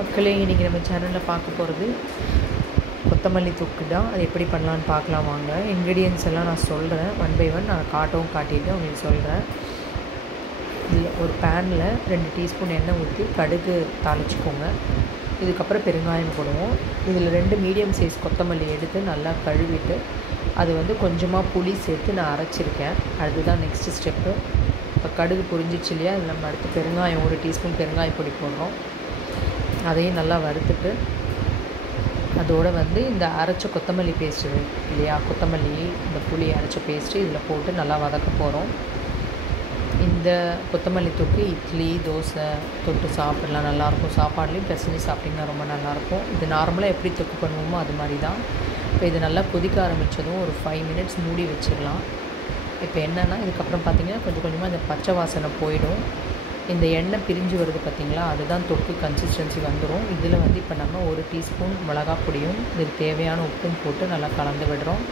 மக்களே, இன்றைக்கி நம்ம சேனலில் பார்க்க போகிறது கொத்தமல்லி தொக்கு தான். அது எப்படி பண்ணலான்னு பார்க்கலாம் வாங்க. இன்க்ரீடியன்ஸ் எல்லாம் நான் சொல்கிறேன், ஒன் பை ஒன் நான் காட்டிட்டு உங்களுக்கு சொல்கிறேன். இதில் ஒரு பேனில் 2 டீஸ்பூன் எண்ணெய் ஊற்றி கடுகு தாளிச்சிக்கோங்க. இதுக்கப்புறம் பெருங்காயம் போடுவோம். இதில் 2 மீடியம் சைஸ் கொத்தமல்லி எடுத்து நல்லா கழுவிட்டு அது கொஞ்சமாக புளி சேர்த்து நான் அரைச்சிருக்கேன். அதுதான் நெக்ஸ்ட்டு ஸ்டெப்பு. இப்போ கடுகு பொரிஞ்சிச்சு இல்லையா, அதில் நம்ம அடுத்து பெருங்காயம் 1 டீஸ்பூன் பெருங்காய பொடி போடுறோம். அதையும் நல்லா வறுத்துட்டு அதோடு இந்த அரைச்ச கொத்தமல்லி பேஸ்ட்டு இல்லையா, கொத்தமல்லி இந்த புளி அரைச்ச பேஸ்ட்டு இதில் போட்டு நல்லா வதக்க போகிறோம். இந்த கொத்தமல்லி தொக்கு இட்லி தோசை தொட்டு சாப்பிட்லாம், நல்லாயிருக்கும். சாப்பாடுலேயும் பிசைஞ்சு சாப்பிட்டிங்கன்னா ரொம்ப நல்லாயிருக்கும். இது நார்மலாக எப்படி தொக்கு பண்ணுவோமோ அது மாதிரி தான். இப்போ இது நல்லா கொதிக்க ஆரம்பித்ததும் ஒரு 5 மினிட்ஸ் மூடி வச்சிடலாம். இப்போ என்னென்னா, இதுக்கப்புறம் பார்த்திங்கன்னா கொஞ்சம் கொஞ்சமாக இந்த பச்சை வாசனை போயிடும். இந்த எண்ணெய் பிரிஞ்சு வருது பார்த்திங்களா, அதுதான் தொக்கு கன்சிஸ்டன்சி வந்துடும். இதில் இப்போ நம்ம 1 டீஸ்பூன் மிளகா பொடியும் இதுக்கு தேவையான உப்பும் போட்டு நல்லா கலந்து விடுறோம்.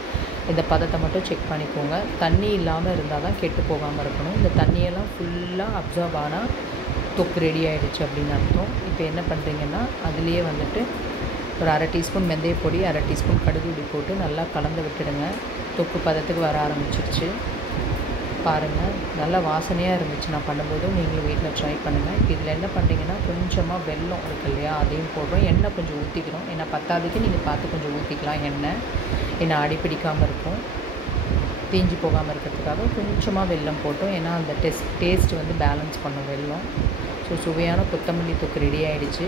இந்த பதத்தை மட்டும் செக் பண்ணிக்கோங்க. தண்ணி இல்லாமல் இருந்தால் தான் கெட்டு போகாமல் இருக்கணும். இந்த தண்ணியெல்லாம் ஃபுல்லாக அப்சர்வ் ஆனால் தொக்கு ரெடி ஆகிடுச்சு அப்படின்னு அர்த்தம். இப்போ என்ன பண்ணுறீங்கன்னா, அதுலேயே ஒரு 1/2 டீஸ்பூன் வெந்தய பொடி, 1/2 டீஸ்பூன் கடுகு பொடி போட்டு நல்லா கலந்து விட்டுடுங்க. தொக்கு பதத்துக்கு வர ஆரம்பிச்சிருச்சு பாருங்கள். நல்லா வாசனையாக இருந்துச்சு. நான் பண்ணும்போது நீங்களும் வீட்டில் ட்ரை பண்ணுங்கள். இப்போ இதில் என்ன பண்ணுறீங்கன்னா, கொஞ்சமாக வெல்லம் இருக்கு இல்லையா, அதையும் போடுறோம். எண்ணெய் கொஞ்சம் ஊற்றிக்கிறோம். ஏன்னா பத்தாததுக்கு நீங்கள் பார்த்து கொஞ்சம் ஊற்றிக்கலாம் எண்ணெய். ஏன்னா அடிப்பிடிக்காமல் இருக்கும், தீஞ்சு போகாமல் இருக்கிறதுக்காக கொஞ்சமாக வெல்லம் போட்டோம். ஏன்னா அந்த டேஸ்ட் பேலன்ஸ் பண்ணும் வெல்லம். ஸோ சுவையான கொத்தமல்லி தொக்கு ரெடி ஆகிடுச்சு.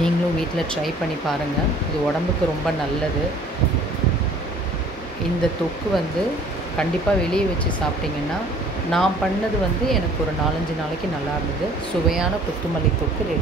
நீங்களும் வீட்டில் ட்ரை பண்ணி பாருங்கள். இது உடம்புக்கு ரொம்ப நல்லது. இந்த தொக்கு கண்டிப்பாக வெளியே வச்சு சாப்பிட்டிங்கன்னா, நான் பண்ணது எனக்கு ஒரு 4-5 நாளைக்கு நல்லா இருந்தது. சுவையான கொத்தமல்லி தொக்கு ரெடி.